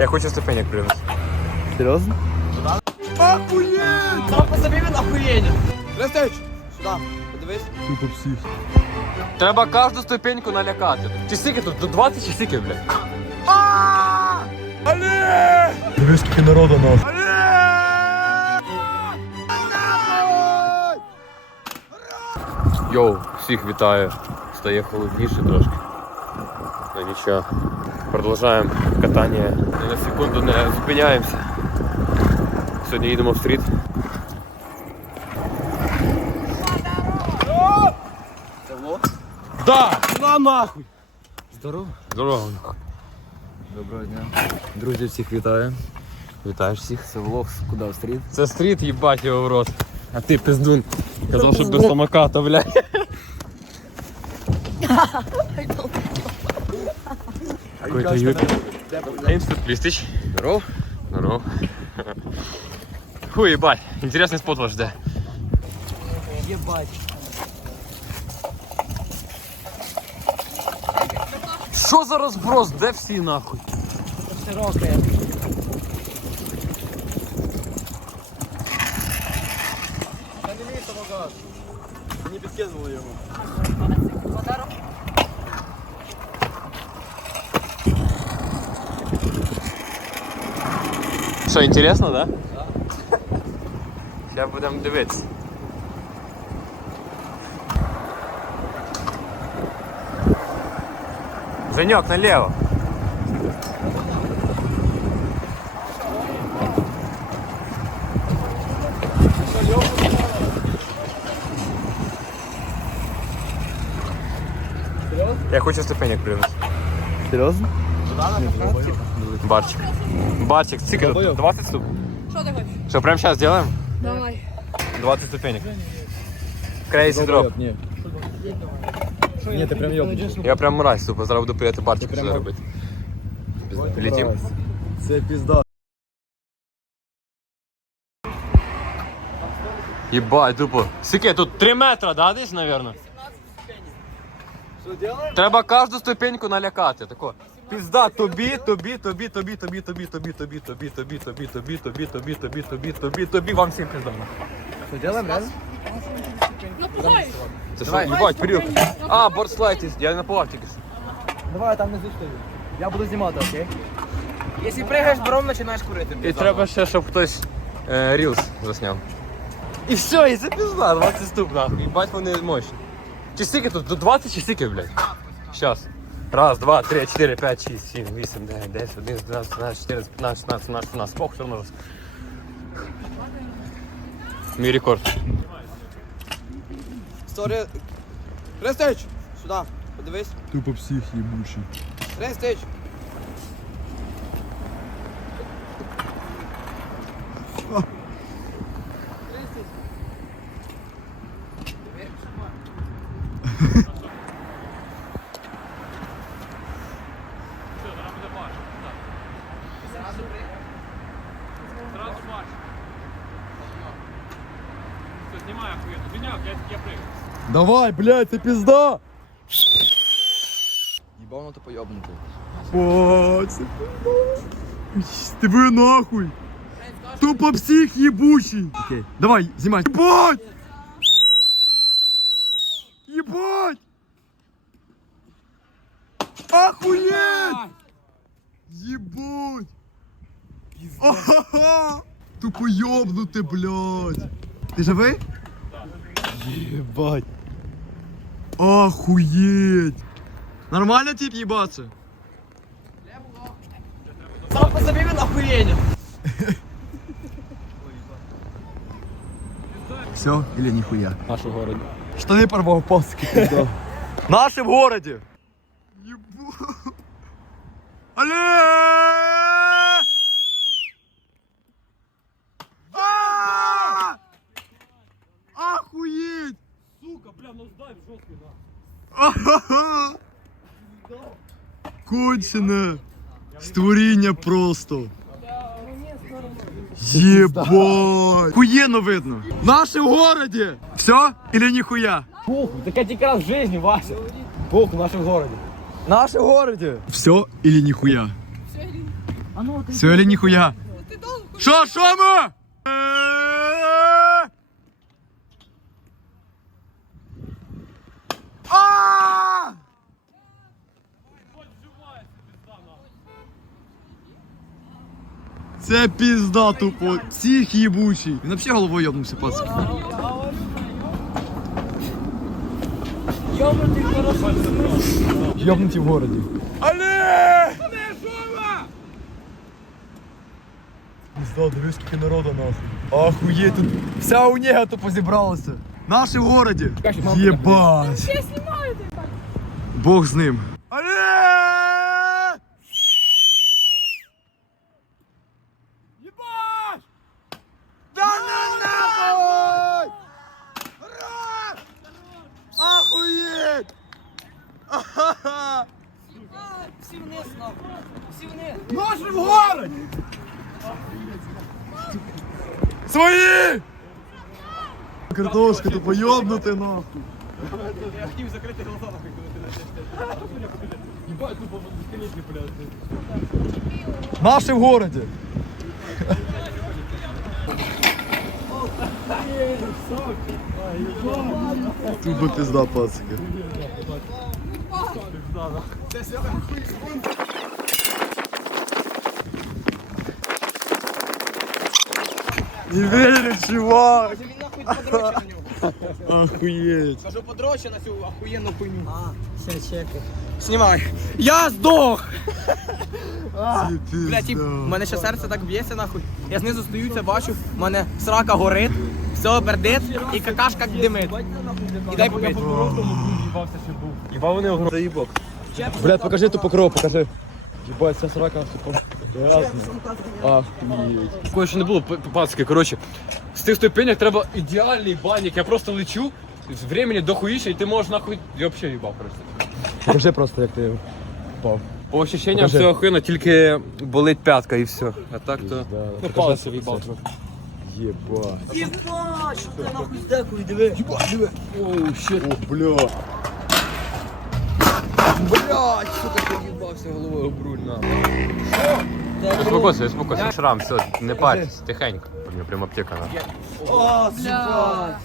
Я хочу ступенек прыгнуть. Серйозно? Охуєть! Сам по собі він охуєння. Рестич, сюди, подивись. Тупо псих. Треба кожну ступеньку налякати. Чи скільки тут? До 20 чи скільки, блядь? Дивись, скільки народу нас. Йоу, всіх вітаю. Стає холодніше трошки. Ну нічого. Продовжуємо катання. Ні на секунду не зупиняємося. Сьогодні їдемо в стріт. Це? Да! На нахуй! Здорово. Здорово. Доброго дня. Друзі, всіх вітаю. Вітаєш всіх. Це влог куди в стріт. Це стріт, їбать його в рот. А ти пиздун. Казав, що без самоката, блядь. Какой-то ют. Листич. Здоров. Здоров. Хуй, ебать. Интересный спот вас жде. Єбать. Що за розброс? Де всі нахуй? Широке. Я не вмію самогаз. Не підкинули його. Що, інтересно, да? Зараз будемо дивитися. Женек, налево. Я хочу ступенек прыгнуть. Серйозно? Барчик. Барчик, скільки тут? 20 ступ? Що ти хочеш? Що, прямо зараз зробимо? Давай. 20 ступенек. Крейсі дроп. Ні. Ні, ти прям йобнеш. Я прям мразь, тупо, зараз буду пияти барчик сюди робити. Летім. Це пізда. Єбать, тупо. Скільки тут 3 метри, да, десь, напевно? Треба кожну ступеньку налякати. Тако. Пізда, тобі, тобі, тобі, тобі, тобі, тобі, тобі, тобі, тобі, тобі, тобі, тобі, тобі, тобі, тобі, тобі, тобі, тобі, вам всім пізда. Що делаем, реально? Напугай. Це що, їбать, перілка. А, бордслайд, я не напував тільки. Давай, там не стою. Я буду знімати, окей? Якщо пригаєш бром, починаєш курити. І треба ще, щоб хтось е, рілс засняв. І все, і це пізда, 20 ступ, нахуй. Їбать вони мощні. Чи стільки тут? До 20 чи стільки, блядь? Щас. Раз, два, три, чотири, п'ять, шість, сім, вісім, дев'ять, десять, одинадцять, дванадцять, тринадцять, чотирнадцять, п'ятнадцять, шістнадцять, сімнадцять, сімнадцять. Сколько все одно? Мій рекорд. Сторі. Рестич, сюди, подивись. Тупо псих їбучий. Рестич. Знімай Давай, блядь, ты пизда! Ебал, ну ты поебнутый. Бать, ты вы нахуй! Тупо псих ебучий! Окей, давай, зима. Ебать! Ебать! Охуеть! Ебать! Тупо ебнутый, блядь! Ты живой? Да. Ебать! Охуєть! Нормально тип їбаться? Сам по собі він охуєння. Все или нихуя? Наш у городі. Штаны порвал паски. Наши в городе. Ебу. Але! сука, бля, ну здай в жорсткий Ага! Кончене! Створіння просто! Ебать, Хуєно видно! В нашому городі! Все? Или нихуя? Похуй, так это как раз жизни, Вася. Похуй, в нашем городе. В нашем городе. Все или нихуя? Все или нихуя? Що, що мы? Це пізда тупо. Псих їбучий. Він взагалі головою йобнувся, пацан. Йобнуті в городі. Але! Пізда, дивись, скільки народу нахуй. Охуєть, тут вся унега тупо зібралася. Наші в городі. Єбать. Бог з ним. Але! Єбать! Да на нахуй! Ура! Охуєть! Ахаха! Всі вниз, нахуй. Всі вниз. Наші в городі! Свої! Картошка, тупо йобнути нахуй. Я хотів закрити глаза, нахуй, коли ти Наші в городі. Тупо пизда, пацики. Не верю, чувак! Він нахуй подроче на нього. Охуеть. Кажу, подроче на цю охуєнну хуйню. А, ще чекай. Знімай. Я здох! Бля, тип, в мене ще серце так б'ється нахуй. Я знизу стою, це бачу, в мене срака горить, все пердить і какашка димить. І дай попити. Їбав вони огромні. Заїбок. Блядь, покажи ту покров, покажи. Ебать, вся срака тупо Охуеть. Такого ще не було, пацки. Коротше, з тих ступенек треба ідеальний банік. Я просто лечу, з времени дохуїше, і ти можеш нахуй. Я взагалі їбав просто. Покажи просто, як ти впав. По ощущенням Покажи. все охуєнно, тільки болить п'ятка і все. А так то. Ну, палець собі їбав це. трохи. Єбать. Єбать, що ти нахуй здекуй, диви. Оу, щит. О, бля. Блять, сука, ти їбався головою на. Успокойся, успокойся. Шрам, все, не парься, тихенько. У нього прям аптека на. О, Бля.